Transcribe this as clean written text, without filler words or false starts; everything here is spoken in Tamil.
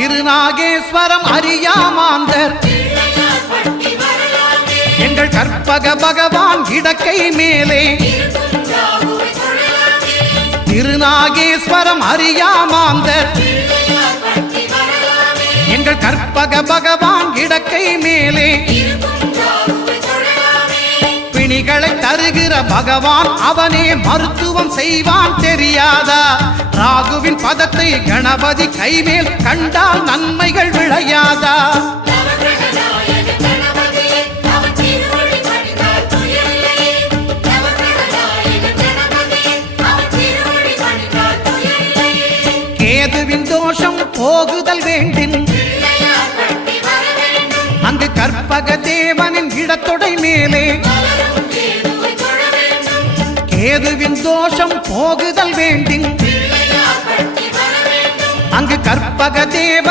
திருநாகேஸ்வரம் அறியாமாந்தர் எங்கள் கற்பக பகவான் இடக்கை மேலே திருநாகேஸ்வரம் அறியாமாந்தர் எங்கள் கற்பக பகவான் இடக்கை மேலே பிணிகளை தருகிற பகவான் அவனே மருத்துவம் செய்வான் தெரியாதா ராகுவின் பதத்தை கணபதி கைமேல் கண்டால் நன்மைகள் விளையாதா கேதுவின் தோஷம் போகுதல் வேண்டின் அங்கு கற்பக தேவனின் இடத்தொடை மேலே கேதுவின் தோஷம் போகுதல் வேண்டின் அங்கு கற்பக தேவ